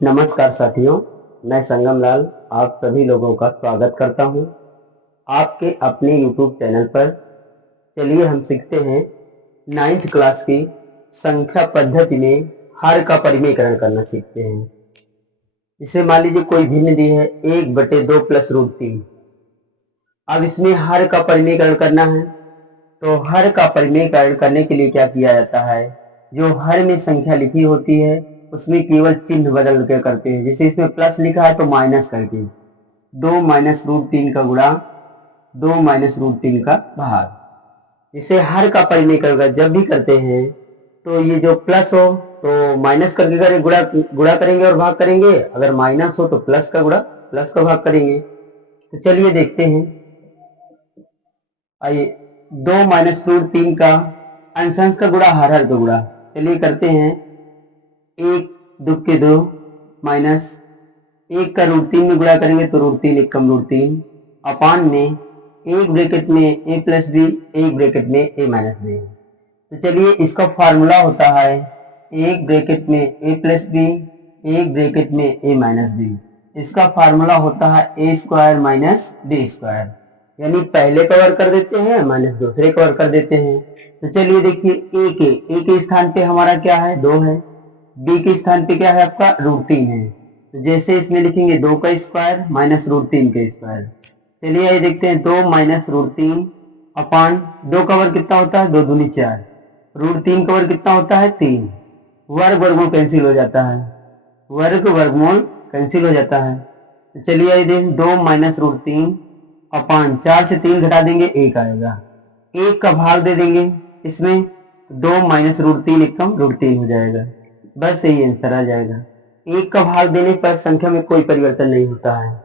नमस्कार साथियों, मैं संगम लाल आप सभी लोगों का स्वागत करता हूं आपके अपने YouTube चैनल पर। चलिए हम सीखते हैं 9th क्लास की संख्या पद्धति में हर का परिमेयकरण करना सीखते हैं। जैसे मान लीजिए कोई भिन्न दी है 1/2 प्लस रूट 3। अब इसमें हर का परिमेयकरण करना है, तो हर का परिमेयकरण करने के लिए क्या किया जाता है, जो हर में संख्या लिखी होती है उसमें केवल चिन्ह बदल के करते हैं। जैसे इसमें प्लस लिखा है तो माइनस करके 2 माइनस रूट 3 का गुणा 2 माइनस रूट 3 का भाग। इसे हर का परिमेयकरण जब भी करते हैं तो ये जो प्लस हो तो माइनस करके करें, गुणा गुणा करेंगे और भाग करेंगे। अगर माइनस हो तो प्लस का गुणा प्लस का भाग करेंगे। तो चलिए देखते हैं। आइए 2 माइनस रूट 3 का अंश का गुणा हर का गुणा। चलिए करते हैं। 1 2 के 2 माइनस 1 का रूट 3 में गुणा करेंगे तो रूट 3 1 कम रूट 3 अपान में एक ब्रैकेट में a प्लस बी, एक ब्रैकेट में a माइनस बी। तो चलिए इसका फार्मूला होता है एक ब्रैकेट में a प्लस बी, एक ब्रैकेट में a माइनस बी। इसका फार्मूला होता है a square minus B square, यानी पहले कवर कर देते हैं माइनस दूसरे कवर कर देते हैं। तो चलिए देखिए a के स्थान पे हमारा क्या है, 2 है। b के स्थान पे क्या है आपका, रूट 3 है। तो जैसे इसमें लिखेंगे 2 का स्क्वायर माइनस रूट 3 का स्क्वायर। चलिए ये देखते हैं 2 माइनस रूट 3 अपान 2 का वर्ग कितना होता है, 2 दूनी 4, रूट 3 का वर्ग कितना होता है 3। वर्ग वर्गमूल कैंसिल हो जाता है, वर्ग वर्गमूल कैंसिल हो जाता है। तो चलिए ये देखें 2 माइनस रूट 3 अपान 4 से 3 घटा देंगे 1 आएगा, 1 का भाग दे देंगे इसमें 2 माइनस रूट 3 एक कम रूट 3 हो जाएगा। बस यही आंसर आ जाएगा। 1 का भाग देने पर संख्या में कोई परिवर्तन नहीं होता है।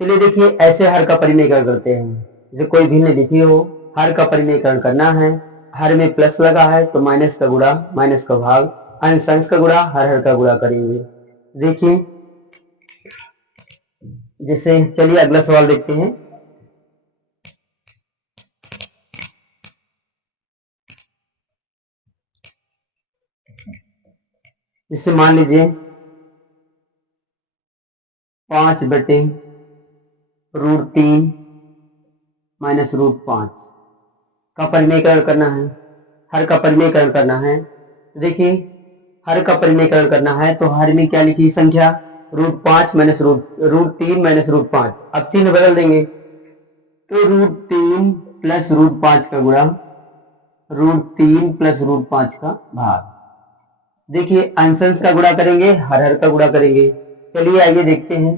चलिए देखिए ऐसे हर का परिमेयकरण करते हैं। जैसे कोई भिन्न लिखी हो, हर का परिमेयकरण करना है, हर में प्लस लगा है तो माइनस का गुणा माइनस का भाग, अंश का गुणा हर का गुणा करेंगे। देखिए जैसे चलिए अगला सवाल देखते हैं। जिससे मान लीजिए 5/√3 माइनस रूट 5 का परिमेयकरण करना है, हर का परिमेयकरण करना है। तो देखिए हर का परिमेयकरण करना है तो हर में क्या लिखी संख्या, √5 माइनस रूट 3 माइनस रूट 5। अब चिन्ह बदल देंगे तो √3 प्लस रूट 5 का गुणा, √3 प्लस रूट 5 का भाग। देखिए अंश का गुणा करेंगे, हर का गुणा करेंगे। चलिए आइए देखते हैं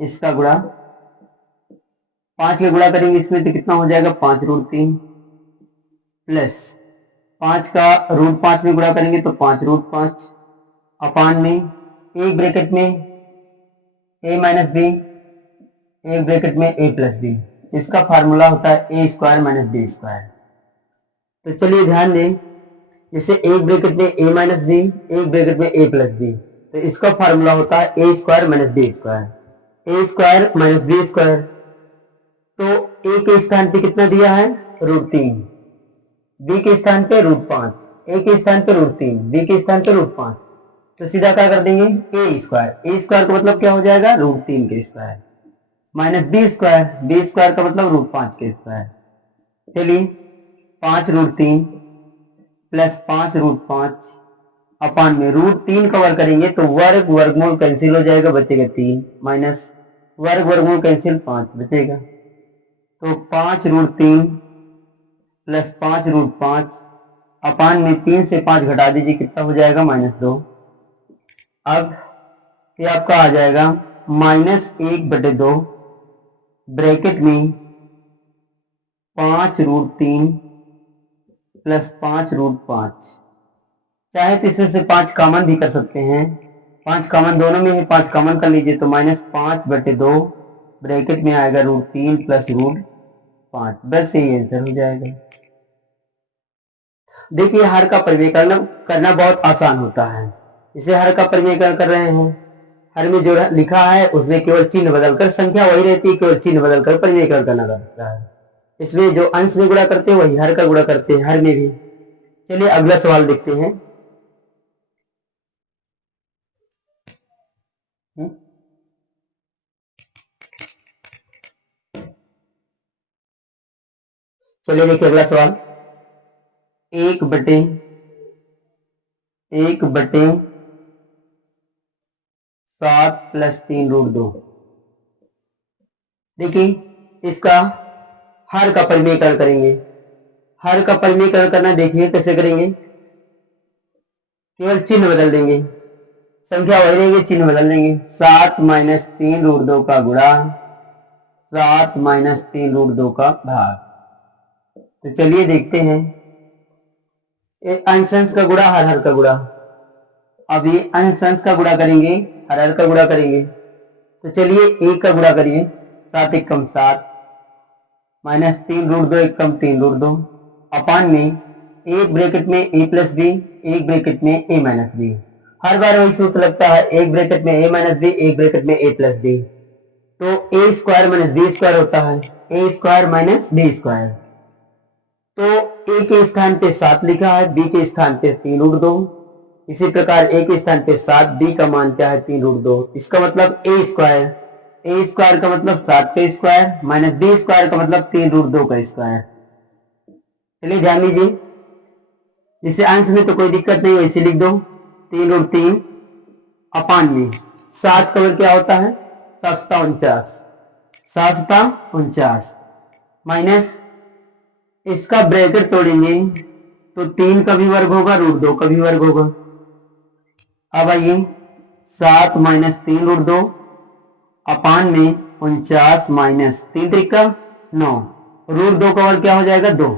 इसका गुणा। 5 के गुणा करेंगे इसमें तो कितना हो जाएगा, 5√3 प्लस 5 का रूट 5 में गुणा करेंगे तो 5√5 अपान में एक ब्रैकेट में a माइनस बी, एक ब्रैकेट में a प्लस बी। इसका फार्मूला होता है a square minus B square. तो चलिए ध्यान दें, जैसे एक ब्रैकेट में a माइनस बी, एक ब्रैकेट में a प्लस बी, तो इसका फार्मूला होता है a square minus B square, a square minus B square. तो a के स्थान पे कितना दिया है, √3, b के स्थान पे √5, a के स्थान पे √3, b के स्थान पे √5। तो सीधा क्या कर देंगे, a स्क्वायर का मतलब क्या हो जाएगा, √3 के स्क्वायर माइनस बी स्क्वायर का मतलब √5 के स्क्वायर। चलिए 5√3 प्लस 5√5 अपान में √3 का वर्ग करेंगे तो वर्ग वर्गमूल कैंसिल हो जाएगा, बचेगा 3 माइनस वर्ग वर्गमूल कैंसिल 5 बचेगा। तो 5√3 प्लस 5√5 अपान में 3 से 5 घटा दीजिए, कितना हो जाएगा, -2। अब ये आपका आ जाएगा -1/2 ब्रैकेट में 5√3 प्लस 5√5। चाहे तो इसमें से 5 कॉमन भी कर सकते हैं, 5 कॉमन दोनों में है, 5 कॉमन कर लीजिए तो -5/2 ब्रैकेट में आएगा √3 प्लस √5। बस यही आंसर हो जाएगा। देखिए हर का परिमेयकरण करना बहुत आसान होता है। इसे हर का परिमेयकरण कर रहे हैं, हर में जो लिखा है उसमें केवल चिन्ह बदलकर, संख्या वही रहती है, केवल चिन्ह बदलकर परिमेयकरण करना रहता है। इसमें जो अंश में गुणा करते हैं वही हर का गुणा करते हैं, हर में भी। चलिए अगला सवाल देखते हैं। चलिए देखिए अगला सवाल। एक बटे 7 प्लस 3√2। देखिए इसका हर का परिमेयकरण करेंगे। हर का परिमेयकरण करना देखिए कैसे करेंगे। केवल चिन्ह बदल देंगे, संख्या वही रहेगी, चिन्ह बदल देंगे। 7 माइनस 3√2 का गुणा 7 माइनस 3√2 का भाग। तो चलिए देखते हैं, अंश अंश का गुणा, हर हर का गुणा। अब ये अंश अंश का गुणा करेंगे, हर हर का गुणा करेंगे। तो चलिए एक का गुणा करिए, 7 एकम 7 माइनस 3√2 एकम 3√2 अपान में एक ब्रैकेट में a प्लस बी, एक ब्रैकेट में a माइनस बी। हर बार वही सूत्र लगता है, एक ब्रैकेट में a माइनस बी, एक ब्रैकेट में a प्लस बी। तो a square minus B square होता है, a square minus B square. तो a के स्थान पे 7 लिखा है, b के स्थान पे 3√2। इसी प्रकार a के स्थान पे 7, b का मान क्या है 3√2। इसका मतलब a स्क्वायर का मतलब 7 का स्क्वायर माइनस b स्क्वायर का मतलब 3√2 का स्क्वायर। चलिए ध्यान दीजिए, जिससे अंश में तो कोई दिक्कत नहीं है, इसे लिख दो 3√3 अपान में 7 का वर्ग क्या होता है 7 49 माइनस इसका ब्रैकेट तोड़ेंगे तो 3 का भी वर्ग होगा, √2 का भी वर्ग होगा। अब आइए 7 माइनस 3√2 अपान में 49 माइनस 3 त्रिका 9, √2 का वर्ग क्या हो जाएगा 2।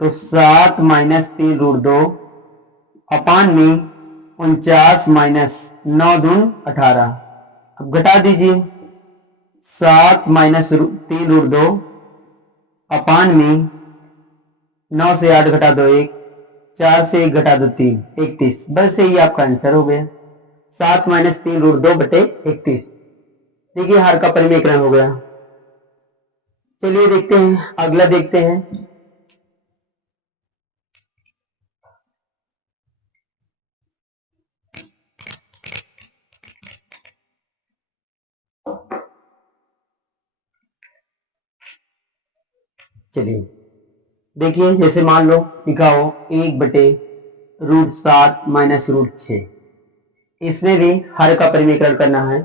तो 7 माइनस 3√2 अपान में 49 माइनस 9 दून 18। अब घटा दीजिए, 7 माइनस 3√2 अपान में 9 से 8 घटा दो 1, 4 से 1 घटा दो 3, 31। बस यही आपका आंसर हो गया, 7 माइनस 3√2 बटे 31। देखिए हर का परिमेयकरण हो गया। चलिए देखते हैं, अगला देखते हैं। चलिए देखिए, जैसे मान लो लिखा हो 1/√7 माइनस √6। इसमें भी हर का परिमेयकरण करना है।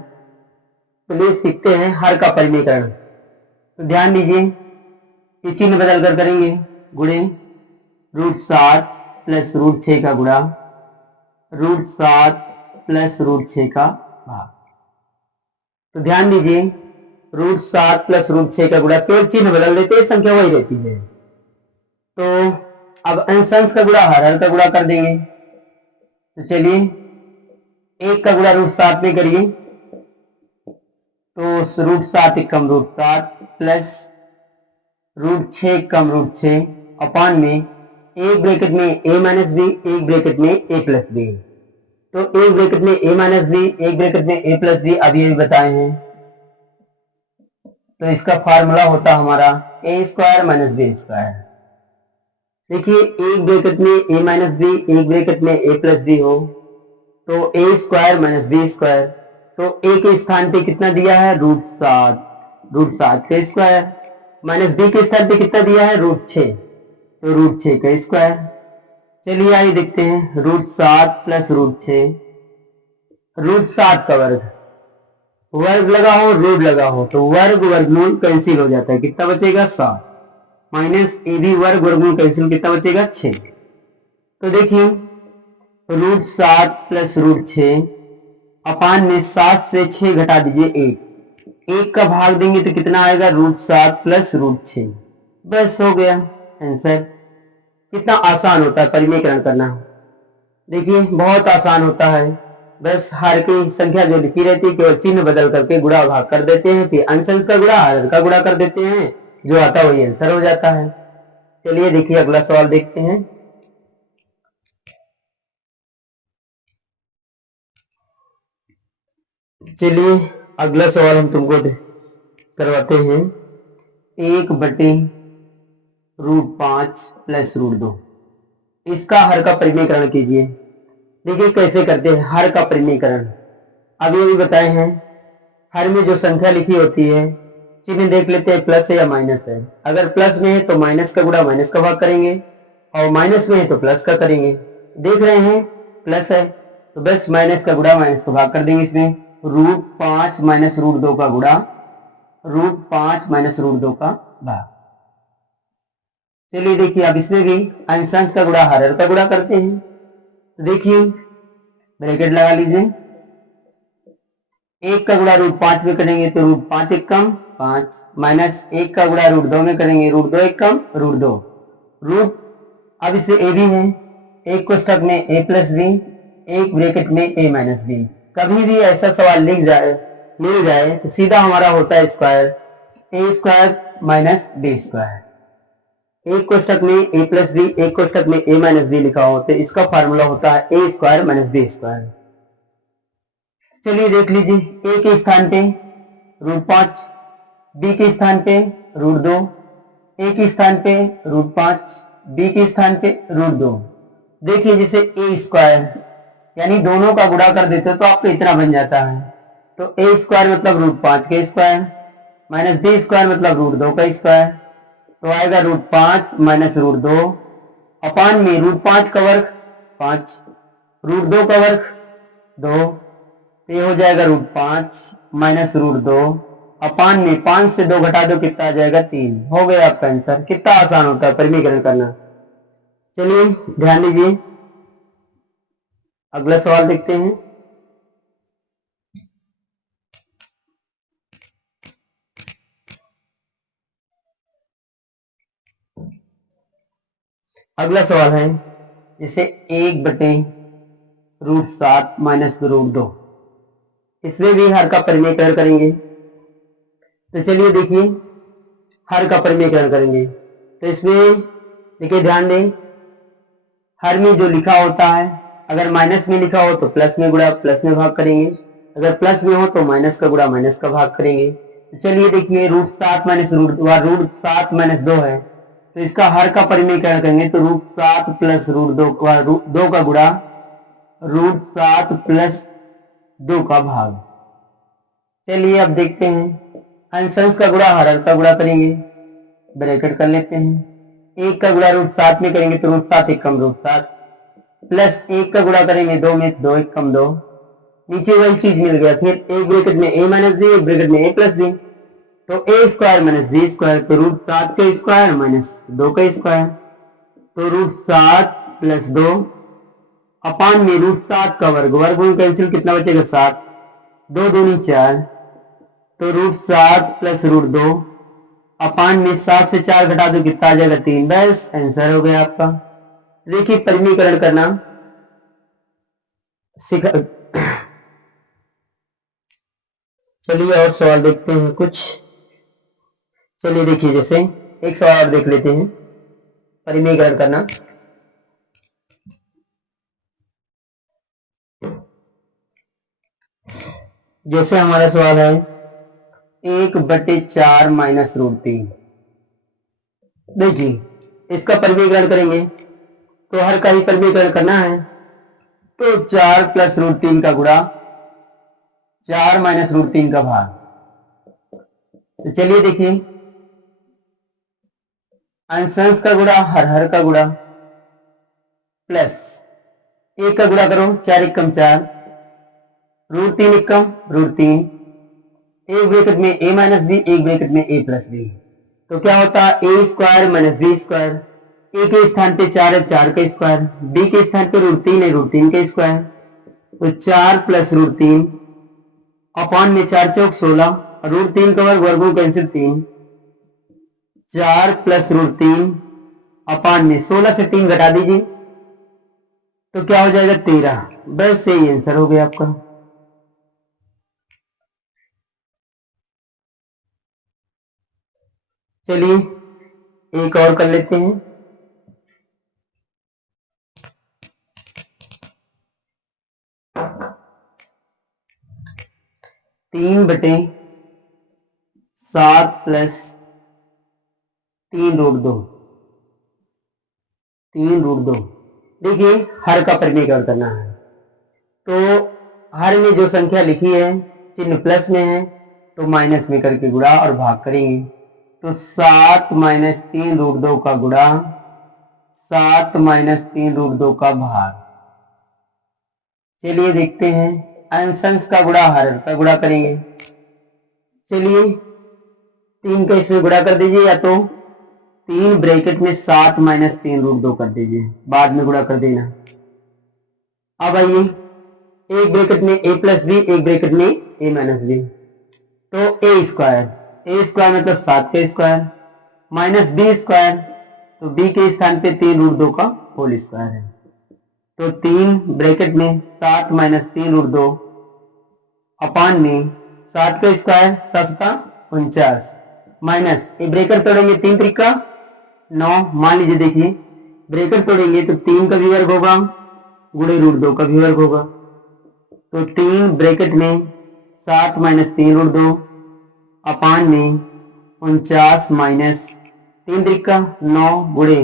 चलिए सीखते हैं हर का परिमेयकरण। तो ध्यान दीजिए, ये चिन्ह बदल कर करेंगे, गुणे √7 प्लस √6 का गुणा √7 प्लस √6 का भाग। तो ध्यान दीजिए, √7 प्लस √6 का गुणा, केवल चिन्ह बदल देते हैं, संख्या वही रहती है। तो अब अंश अंश का गुणा हर हर का गुणा कर देंगे। तो चलिए एक का गुणा √7 में करिए, तो √7 एकम √7 प्लस √6 कम √6 अपान में एक ब्रैकेट में a माइनस बी, एक ब्रैकेट में a प्लस बी। तो एक ब्रैकेट में a माइनस बी, एक ब्रैकेट में a प्लस बी, अभी अभी बताए हैं। तो इसका फार्मूला होता हमारा a square minus B square. देखिए एक ब्रैकेट में a माइनस बी, एक ब्रैकेट में a प्लस बी हो, तो a square minus B square. तो a के स्थान पे कितना दिया है √7 का स्क्वायर, माइनस b के स्थान पे कितना दिया है √6, तो √6 का स्क्वायर। चलिए आइए देखते हैं, √7 प्लस √6, √7 का वर्ग, वर्ग लगा हो रूट लगा हो तो वर्ग वर्गमूल कैंसिल हो जाता है, कितना बचेगा 7, माइनस ए भी वर्ग वर्गमूल कैंसिल, कितना बचेगा 6। तो देखिए √7 प्लस √6 अपान में 7 से 6 घटा दीजिए 1 का भाग देंगे तो कितना आएगा √7 प्लस √6। बस हो गया आंसर। कितना आसान होता है परिमेयकरण करना, देखिए बहुत आसान होता है। बस हर की संख्या जो लिखी रहती है, केवल चिन्ह बदल करके गुणा भाग कर देते हैं, फिर अंश अंश का गुणा हर का गुणा कर देते हैं, जो आता है वही आंसर हो जाता है। चलिए देखिए अगला सवाल देखते हैं। चलिए अगला सवाल हम तुमको करवाते हैं। 1/√5 प्लस √2, इसका हर का परिमेयकरण कीजिए। देखिए कैसे करते हैं हर का परिमेयकरण। अब ये भी बताए हैं हर में जो संख्या लिखी होती है चिन्ह देख लेते हैं प्लस है या माइनस है। अगर प्लस में है तो माइनस का गुणा माइनस का भाग करेंगे और माइनस में है तो प्लस का करेंगे। देख रहे हैं प्लस है तो बस माइनस का गुणा माइनस का भाग कर देंगे। इसमें √5 माइनस √2 का गुणा √5 माइनस √2 का भाग। चलिए देखिए अब इसमें भी अंश का गुणा हर का गुणा करते हैं। तो देखिए ब्रैकेट लगा लीजिए, 1 का गुणा √5 में करेंगे तो √5 एक कम 5 माइनस 1 का गुणा √2 में करेंगे √2 एक कम √2 रूट। अब इसे ए भी है, एक कोष्ठक में a प्लस बी, एक ब्रैकेट में a माइनस बी। कभी भी ऐसा सवाल मिल जाए तो सीधा हमारा होता है square a square minus b square. एक कोष्ठक में a प्लस बी, एक कोष्ठक में a माइनस बी लिखा हो तो इसका फार्मूला होता है a square minus b square. चलिए देख लीजिए, a के स्थान पे √5, b के स्थान पे √2, a के स्थान पे √5, b के स्थान पे √2। देखिए जैसे a स्क्वायर यानी दोनों का गुणा कर देते हो तो आपको इतना बन जाता है। तो a स्क्वायर मतलब √5 का स्क्वायर माइनस b स्क्वायर मतलब √2 का स्क्वायर। तो आएगा √5 माइनस √2 अपान में √5 का वर्ग 5, √2 का वर्ग 2। तो ये हो जाएगा √5 माइनस √2 अपान में 5 से 2 घटा दो कितना आ जाएगा 3। हो गया आपका आंसर। कितना आसान होता है परिमीकरण करना। चलिए ध्यान दीजिए, अगला सवाल देखते हैं। अगला सवाल है जैसे 1/√7 माइनस √2, इसमें भी हर का परिमीकरण करेंगे। तो चलिए देखिए हर का परिमीकरण करेंगे तो इसमें देखिए ध्यान दें, हर में जो लिखा होता है अगर माइनस में लिखा हो तो प्लस में गुणा प्लस में भाग करेंगे, अगर प्लस में हो तो माइनस का गुणा माइनस का भाग करेंगे। तो चलिए देखिए √7 माइनस √7 माइनस 2 है तो इसका हर का परिमीकरण करेंगे तो √7 प्लस √2 का गुणा √7 प्लस 2 का भाग। चलिए अब देखते हैं अंश का गुणा हर का गुणा करेंगे, ब्रैकेट कर लेते हैं। 1 का गुणा √7 में करेंगे तो √7 एक कम √7 प्लस 1 का गुणा करेंगे 2 में 2 एक कम 2, नीचे वही चीज मिल गया। फिर एक ब्रैकेट में a माइनस बी, एक ब्रैकेट में a प्लस बी। तो a square minus b square तो √7 का स्क्वायर माइनस 2 का स्क्वायर। तो √7 प्लस 2 अपान में √7 का वर्ग, वर्ग में कैंसिल कितना बचेगा 7, 2 दूनी 4। तो √7 प्लस √2 अपान में 7 से 4 घटा दो कितना आ जाएगा 3। बस आंसर हो गया आपका। देखिए परिमीकरण करना सीखा। चलिए और सवाल देखते हैं कुछ। चलिए देखिए जैसे एक सवाल और देख लेते हैं परिमीकरण करना। जैसे हमारा सवाल है 1/4 माइनस √3। देखिए इसका परिमीकरण करेंगे तो हर का ही परिमीकरण करना है। तो 4 प्लस √3 का गुणा 4 माइनस √3 का भाग। तो चलिए देखिए अंश का गुणा हर का गुणा प्लस 1 का गुणा करो 4 एक कम 4, √3 एक कम √3, एक ब्रैकेट में a माइनस बी, एक ब्रैकेट में a प्लस बी। तो क्या होता है a square minus B square. a के स्थान पे 4 है 4 का स्क्वायर, b के स्थान पे √3 है √3 का स्क्वायर। तो 4 प्लस √3 अपान में 4 चौक 16, √3 का वर्ग, वर्गों कैंसिल 3, 4 प्लस √3 अपान में 16 से 3 घटा दीजिए तो क्या हो जाएगा 13। बस यही आंसर हो गया आपका। चलिए एक और कर लेते हैं। 3/7 प्लस 3√2। देखिए हर का परिमीकरण करना है तो हर में जो संख्या लिखी है चिन्ह प्लस में है तो माइनस में करके गुणा और भाग करेंगे। तो 7 माइनस 3√2 का गुणा, 7 माइनस 3√2 का भाग। चलिए देखते हैं, अंश का गुणा हर का गुणा करेंगे। चलिए 3 का इसमें गुणा कर दीजिए, या तो 3 ब्रैकेट में 7 माइनस 3√2 कर दीजिए, बाद में गुणा कर देना। अब आइए, एक ब्रैकेट में a प्लस बी, एक ब्रैकेट में a माइनस बी, तो a स्क्वायर मतलब 7 का स्क्वायर माइनस बी स्क्वायर, तो b के स्थान पे 3√2 का होल स्क्वायर है। तो 3 ब्रैकेट में 7 माइनस 3√2 अपान में 7 का स्क्वायर 7 49 माइनस ये ब्रेकर तोड़ेंगे 3 त्रिका 9। मान लीजिए, देखिए ब्रेकर तोड़ेंगे तो 3 का भी वर्ग होगा गुणे √2 का भी वर्ग होगा। तो 3 ब्रैकेट में 7 माइनस 3√2 अपान में 49 माइनस 3 त्रिका 9 गुणे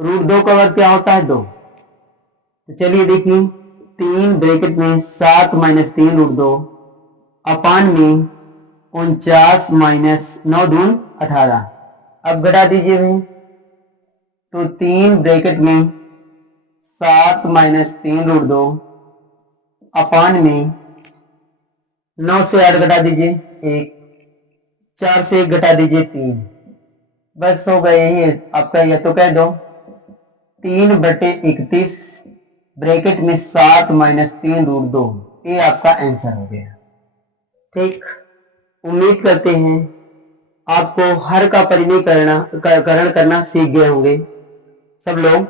√2 का वर्ग क्या होता है 2। तो चलिए देखिए, 3 ब्रैकेट में 7 माइनस 3√2 अपान में 49 माइनस 9 दून 18। अब घटा दीजिए भाई, तो 3 ब्रैकेट में 7 माइनस 3√2 अपान में 9 से 8 घटा दीजिए 1, 4 से 1 घटा दीजिए 3, बस हो गए। यही है आपका, या तो कह दो 3/31 ब्रैकेट में 7 माइनस 3√2, ये आपका आंसर हो गया। ठीक, उम्मीद करते हैं आपको हर का परिमेयकरण करना सीख गए होंगे सब लोग।